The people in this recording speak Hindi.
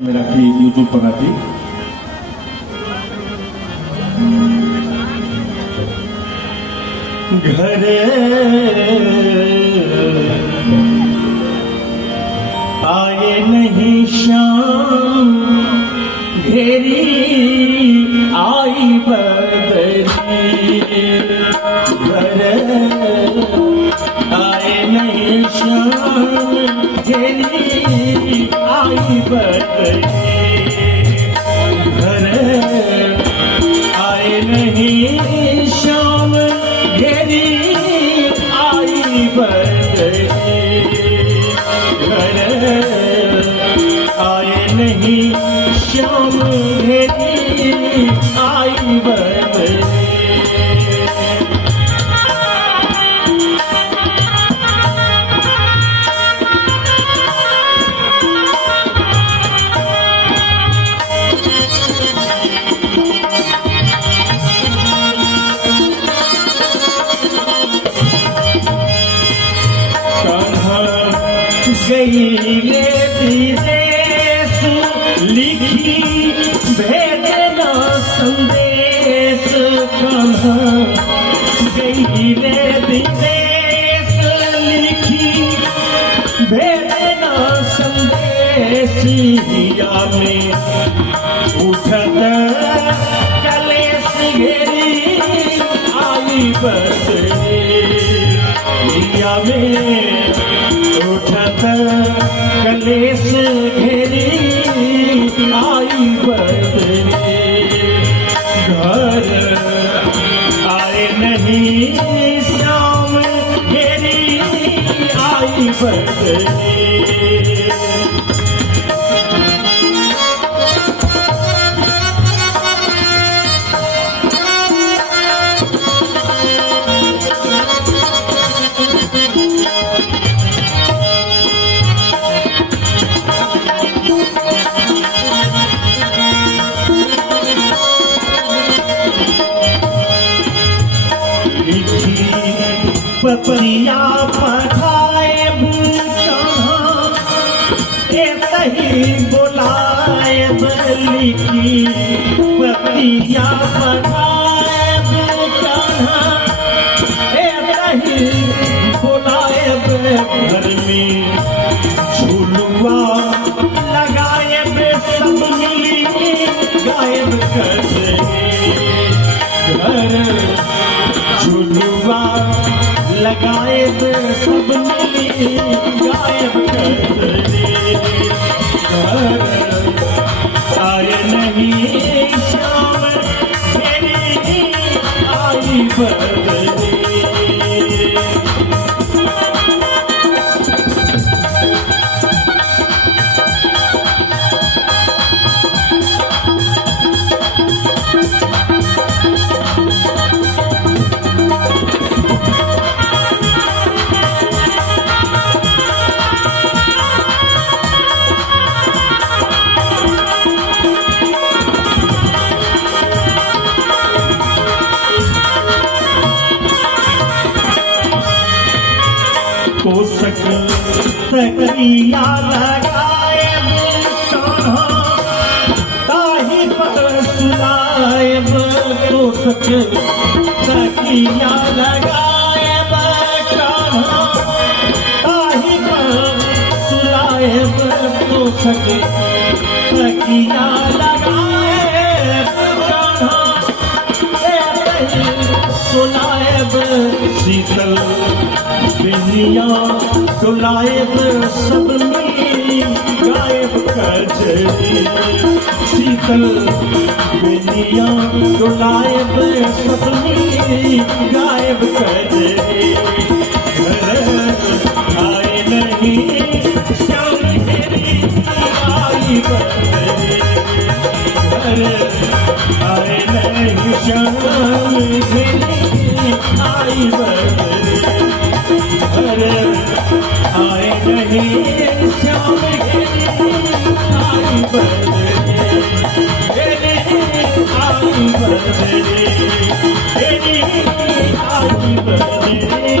मेरा की यूट्यूब पर आती घर आए नहीं शाम घेरी आई बदली घर आए नहीं शाम घेरी आई बदली घर आए नहीं शाम घेरी आई बदली घर आए नहीं शाम घेरी आई बदली गईले विदेश लिखी भेजना संदेश कहाँ गईले विदेश लिखी भेजना संदेश हिया में उठत कलेश घेरी आई बदली हिया में उठत कलेश घेरी आई बदली घर आए नहीं शाम घेरी आई बदली पपरिया पठाए कहाँ ही बोलाए बली की पपरिया पठाए कहाँ ही बोलाए घर में झुलुआ लगाए सब मिली गायब कर घर झुलुआ लगाए सब मिली गायब कर घर आए नहीं शाम घेरी आई बदली कोसक तकिया लगाए कहाँ ताही पर सुलाए कोसक तकिया लगाए कहाँ ताही पर सुलाए कोसक तकिया लगाए कहाँ सुलाए शीतल बिनिया डुलाएब सब मिली गायब कजरी शीतल बिनिया डुलाएब सब मिली गायब कजरी घर आए नहीं शाम घेरी आई बदली घर आए नहीं शाम घेरी आई बदली घर आए नहीं शाम घेरी आई बदली आई बदली आई बदली